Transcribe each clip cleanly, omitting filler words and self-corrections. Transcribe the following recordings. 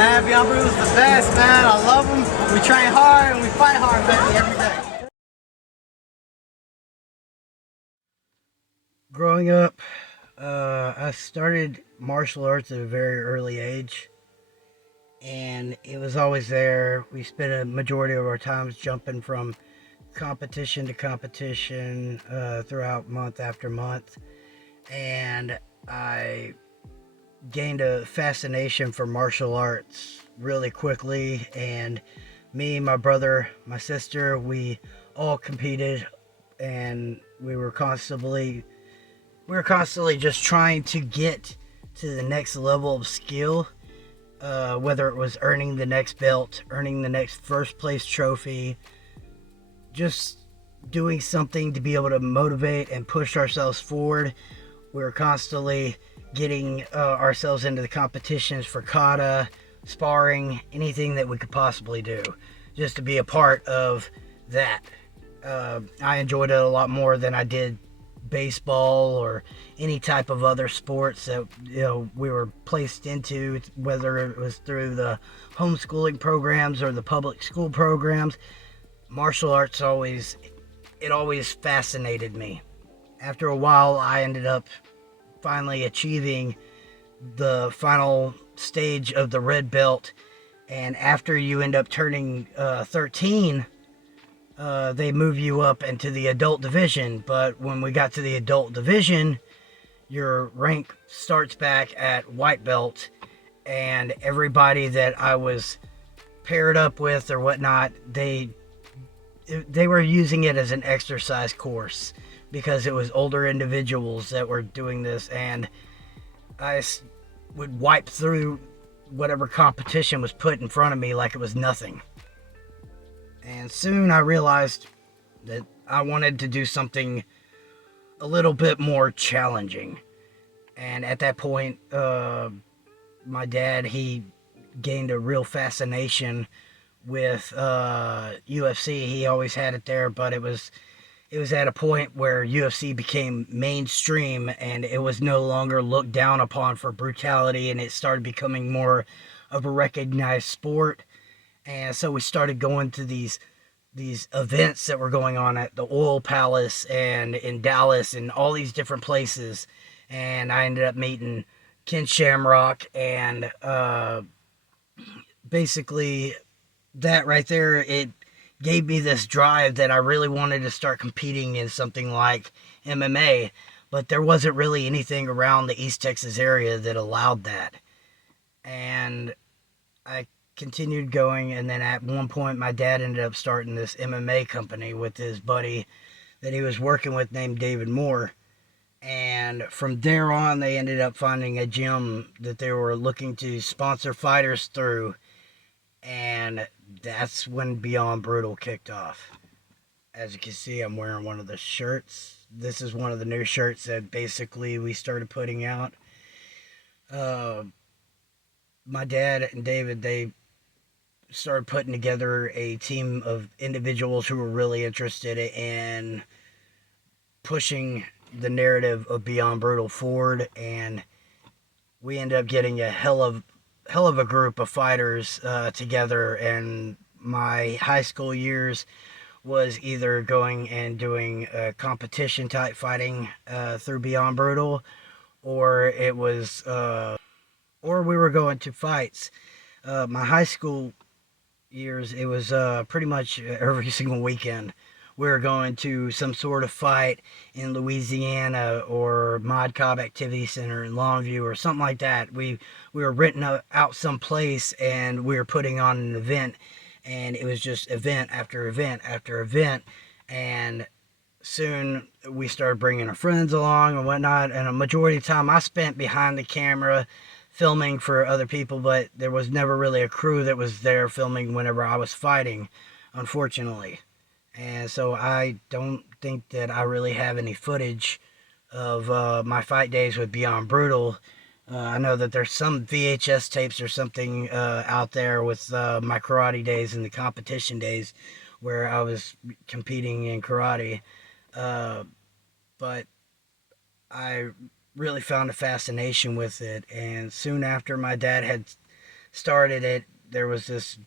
Man, Beyond Brutal is the best, man. I love them. We train hard and we fight hard, baby, every day. Growing up, I started martial arts at a very early age, and it was always there. We spent a majority of our times jumping from competition to competition throughout month after month, and I gained a fascination for martial arts really quickly. And me, my brother, my sister, we all competed, and we were constantly just trying to get to the next level of skill, whether it was earning the next belt, earning the next first place trophy, just doing something to be able to motivate and push ourselves forward. We were constantly getting ourselves into the competitions for kata, sparring, anything that we could possibly do, just to be a part of that. I enjoyed it a lot more than I did baseball or any type of other sports that we were placed into, whether it was through the homeschooling programs or the public school programs. Martial arts always fascinated me. After a while, I ended up finally achieving the final stage of the red belt, and after you end up turning 13, they move you up into the adult division. But when we got to the adult division, your rank starts back at white belt, and everybody that I was paired up with or whatnot, they were using it as an exercise course because it was older individuals that were doing this, and I would wipe through whatever competition was put in front of me like it was nothing. And soon I realized that I wanted to do something a little bit more challenging. And at that point, my dad, he gained a real fascination with UFC. He always had it there, but it was at a point where UFC became mainstream and it was no longer looked down upon for brutality, and it started becoming more of a recognized sport. And so we started going to these events that were going on at the Oil Palace and in Dallas and all these different places. And I ended up meeting Ken Shamrock, and basically that right there, it gave me this drive that I really wanted to start competing in something like MMA, but there wasn't really anything around the East Texas area that allowed that. And I continued going, and then at one point my dad ended up starting this MMA company with his buddy that he was working with named David Moore. And from there on, they ended up finding a gym that they were looking to sponsor fighters through, and that's when Beyond Brutal kicked off. As you can see, I'm wearing one of the shirts. This is one of the new shirts that basically we started putting out. My dad and David, they started putting together a team of individuals who were really interested in pushing the narrative of Beyond Brutal forward, and we ended up getting a hell of a group of fighters together. And my high school years was either going and doing competition type fighting through Beyond Brutal, or it was or we were going to fights. My high school years, it was pretty much every single weekend we were going to some sort of fight in Louisiana or Mod Cobb Activity Center in Longview or something like that. We were renting out some place, and we were putting on an event, and it was just event after event after event. And soon we started bringing our friends along and whatnot, and a majority of the time I spent behind the camera filming for other people, but there was never really a crew that was there filming whenever I was fighting, unfortunately. And so I don't think that I really have any footage of my fight days with Beyond Brutal. I know that there's some VHS tapes or something out there with my karate days and the competition days where I was competing in karate. But I really found a fascination with it. And soon after, my dad had started it, there was this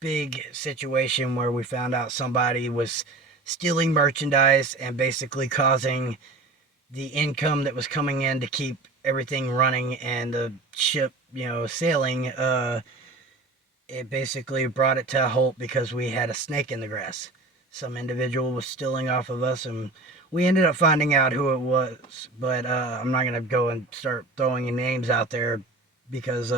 big situation where we found out somebody was stealing merchandise and basically causing the income that was coming in to keep everything running and the ship, sailing. It basically brought it to a halt because we had a snake in the grass. Some individual was stealing off of us, and we ended up finding out who it was. But I'm not going to go and start throwing names out there because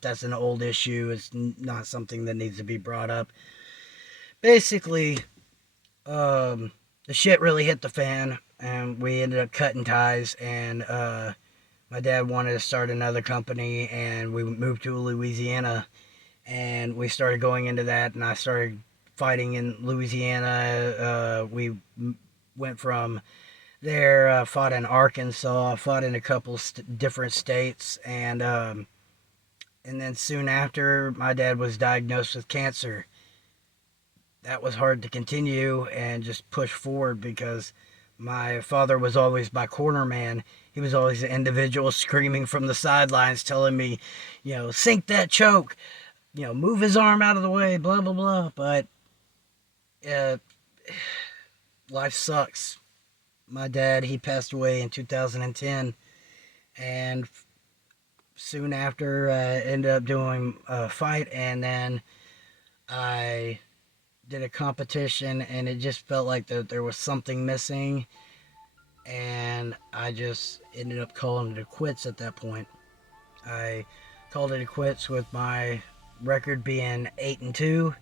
that's an old issue. It's not something that needs to be brought up. Basically, the shit really hit the fan, and we ended up cutting ties. And my dad wanted to start another company, and we moved to Louisiana, and we started going into that. And I started fighting in Louisiana. We went from there, fought in Arkansas, fought in a couple different states, and then soon after, my dad was diagnosed with cancer. That was hard to continue and just push forward because my father was always my corner man. He was always the individual screaming from the sidelines, telling me, sink that choke, move his arm out of the way, blah, blah, blah. But uh, life sucks. My dad, he passed away in 2010, and soon after, I ended up doing a fight, and then I did a competition, and it just felt like there was something missing, and I just ended up calling it quits at that point. I called it quits with my record being 8-2,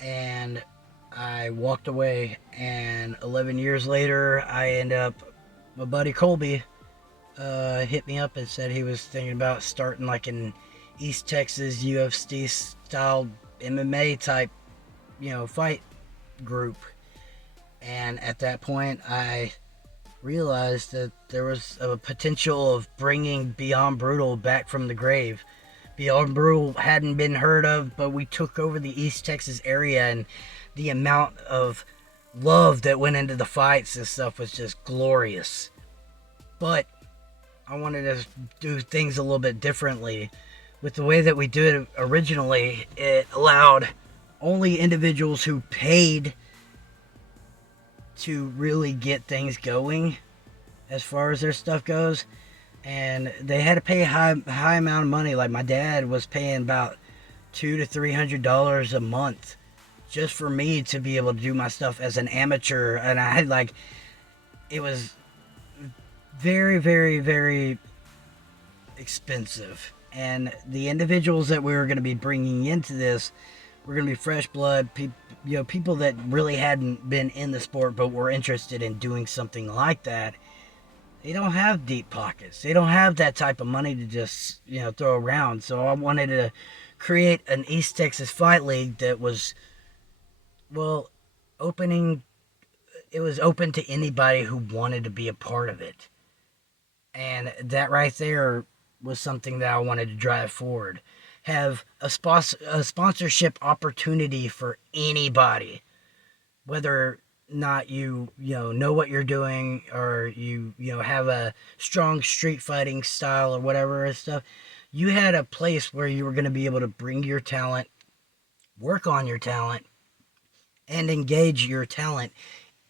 and I walked away. And 11 years later, I end up, my buddy Colby hit me up and said he was thinking about starting like an East Texas UFC style MMA type, fight group. And at that point, I realized that there was a potential of bringing Beyond Brutal back from the grave. Beyond Brutal hadn't been heard of, but we took over the East Texas area, and the amount of love that went into the fights and stuff was just glorious. But I wanted to do things a little bit differently. With the way that we did it originally, it allowed only individuals who paid to really get things going as far as their stuff goes. And they had to pay a high amount of money. Like my dad was paying about $200 to $300 a month just for me to be able to do my stuff as an amateur. And I had it was very, very, very expensive. And the individuals that we were going to be bringing into this were going to be fresh blood, people that really hadn't been in the sport but were interested in doing something like that. They don't have deep pockets. They don't have that type of money to just, throw around. So I wanted to create an East Texas Fight League that was, opening. It was open to anybody who wanted to be a part of it. And that right there was something that I wanted to drive forward. Have a sponsorship opportunity for anybody, whether not you know what you're doing, or you have a strong street fighting style or whatever and stuff. You had a place where you were going to be able to bring your talent, work on your talent, and engage your talent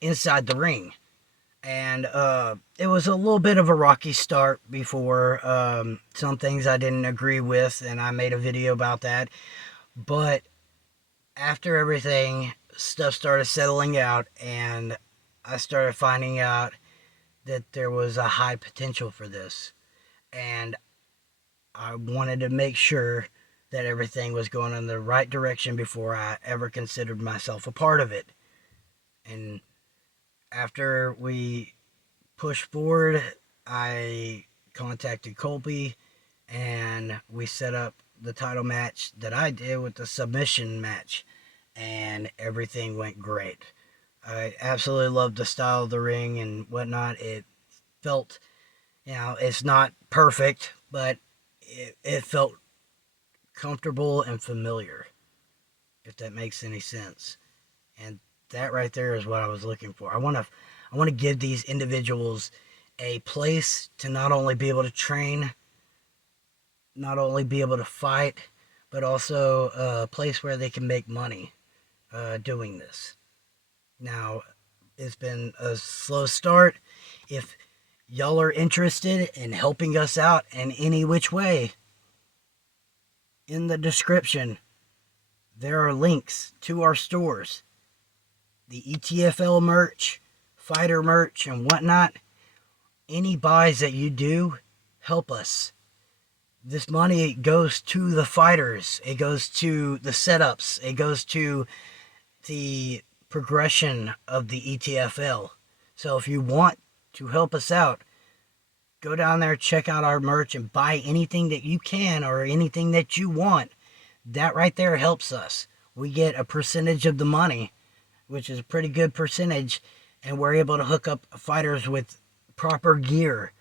inside the ring. And it was a little bit of a rocky start before. Some things I didn't agree with, and I made a video about that. But after everything, stuff started settling out, and I started finding out that there was a high potential for this. And I wanted to make sure that everything was going in the right direction before I ever considered myself a part of it. And after we pushed forward, I contacted Colby, and we set up the title match that I did with the submission match, and everything went great. I absolutely loved the style of the ring and whatnot. It felt, it's not perfect, but it felt comfortable and familiar, if that makes any sense. And that right there is what I was looking for. I want to give these individuals a place to not only be able to train, not only be able to fight, but also a place where they can make money doing this. Now, it's been a slow start. If y'all are interested in helping us out in any which way, in the description, there are links to our stores. The ETFL merch, fighter merch, and whatnot. Any buys that you do, help us. This money goes to the fighters. It goes to the setups. It goes to the progression of the ETFL. So if you want to help us out, go down there, check out our merch, and buy anything that you can or anything that you want. That right there helps us. We get a percentage of the money, which is a pretty good percentage, and we're able to hook up fighters with proper gear,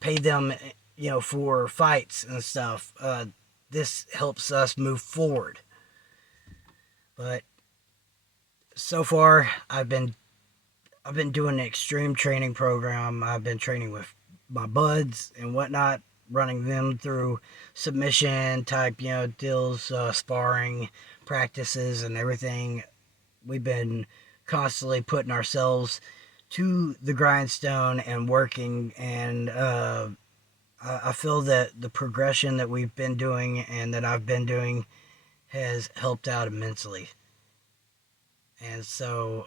pay them, for fights and stuff. This helps us move forward. But so far, I've been doing an extreme training program. I've been training with my buds and whatnot, running them through submission type, deals, sparring practices and everything. We've been constantly putting ourselves to the grindstone and working, and I feel that the progression that we've been doing and that I've been doing has helped out immensely. And so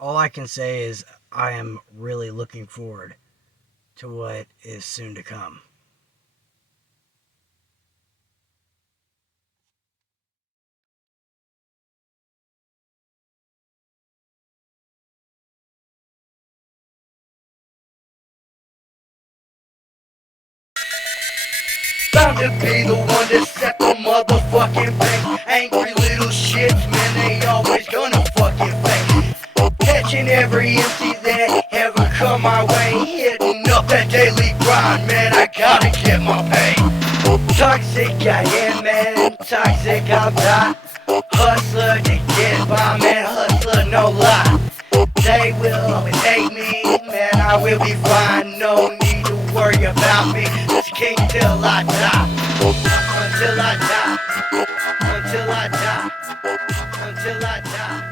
all I can say is I am really looking forward to what is soon to come. Bound to be the one to set the motherfucking bank. Angry little shits, man, they always gonna fucking fake. Catching every MC that ever come my way. Hitting up that daily grind, man, I gotta get my pay. Toxic I am, man, toxic I'm not. Hustler to get by, man, hustler no lie. They will hate me, man, I will be fine. No need to worry about me, this king till I die. Until I die, until I die, until I die.